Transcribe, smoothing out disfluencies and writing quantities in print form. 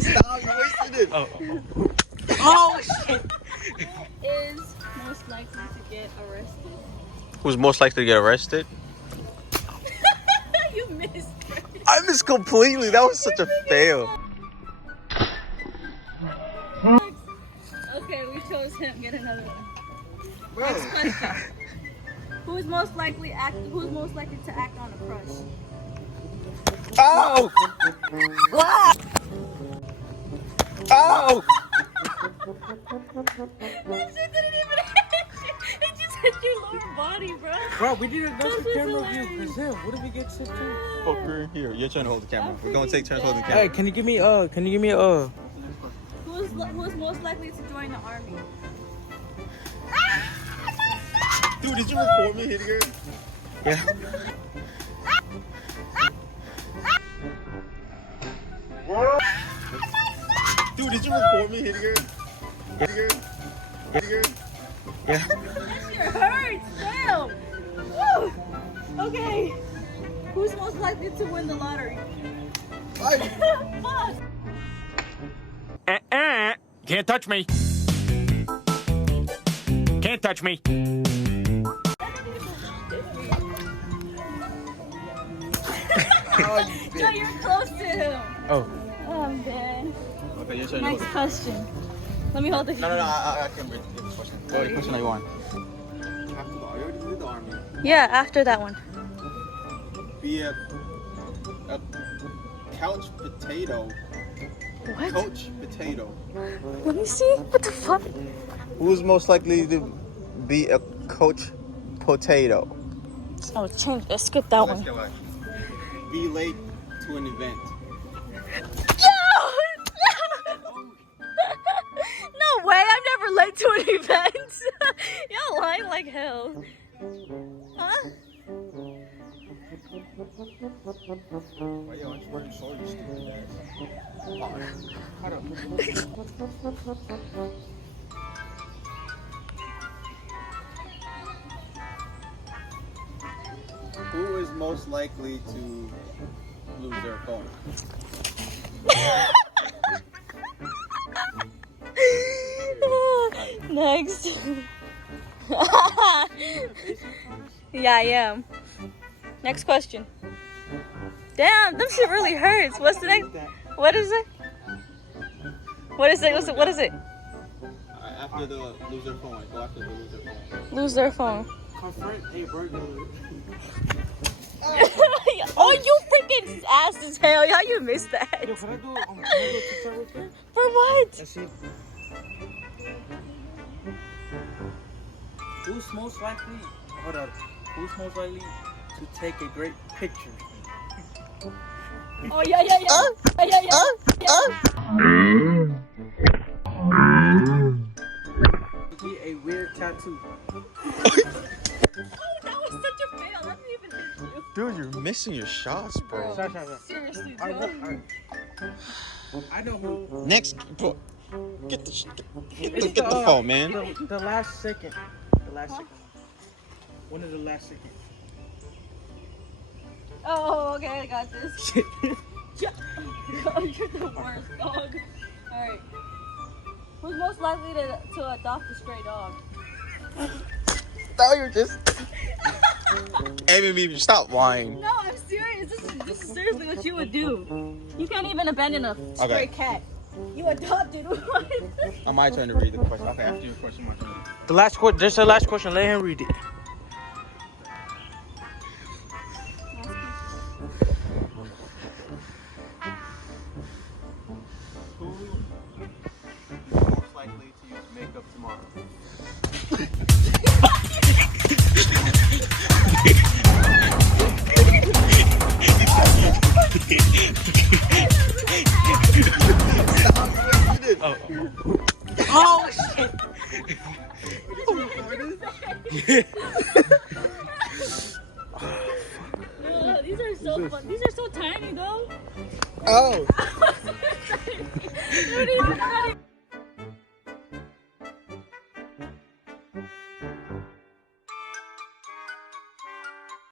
Stop, you wasted it. Oh shit. Who is most likely to get arrested? Who's most likely to get arrested? You missed. I missed completely. That was such a fail. Okay, we chose him. Get another one. Next question. Who's most likely to act on a crush? Oh! Oh! That shit didn't even hit you. It just hit your lower body, bro. Bro, we did a This double is camera view. hilarious. Brazil, what did we get to do? Fucker, here, you're trying to hold the camera. We're gonna take turns holding the Hey, camera. can you give me Who's most likely to join the army? Dude, did you record me hitting her? Yeah. Dude, did you record me hitting her? Hitting her? Hitting her? Yeah. That shit hurts. Damn. Woo. Okay. Who's most likely to win the lottery? Fuck. Can't touch me. Can't touch me. Joe, you're close to him. Oh. Oh man. Okay, you're trying to Next question. Let me hold the. No, I can't read the question. What question are you on? You already did the army. Yeah, after that one. Be a couch potato. What? Coach potato. Let me see. What the fuck? Who's most likely to be a coach potato? Oh, change. Let's skip that one. Be late to an event. No way. I'm never late to an event. Y'all lying like hell. Huh? Why you aren't you wearing shorts, you stupid ass? Who is most likely to lose their phone? Next. Yeah, I am. Next question. Damn, that shit really hurts. What's the next? What is it? What is it? What is it? After the lose their phone. Go after the lose their phone. Lose their phone. Confront a burglar. Oh, you freaking ass as hell. How you missed that? Yo, can I do TikTok real quick? For what? Let's see. Who's most likely? Hold on. Who's most likely to take a great picture? Oh, yeah. Get a weird tattoo. Oh, that was such a fail. That didn't even hit you. Dude, you're missing your shots, bro. Sorry. Seriously, All Joe. right. I know who. Next, bro. Get the phone, man. The last second. The last second. One of the last seconds. Oh, okay, I got this. You're the worst dog. Alright. Who's most likely to adopt a stray dog? No, you're just. Hey, baby, stop lying. No, I'm serious. This is seriously what you would do. You can't even abandon a stray cat. You adopted one. My turn to read the question. Okay, after your question, my turn. The last question. Just the last question. Let him read it. Who is most likely to use makeup tomorrow? Oh shit! These are so fun. These are so tiny though. Oh! They're not even funny.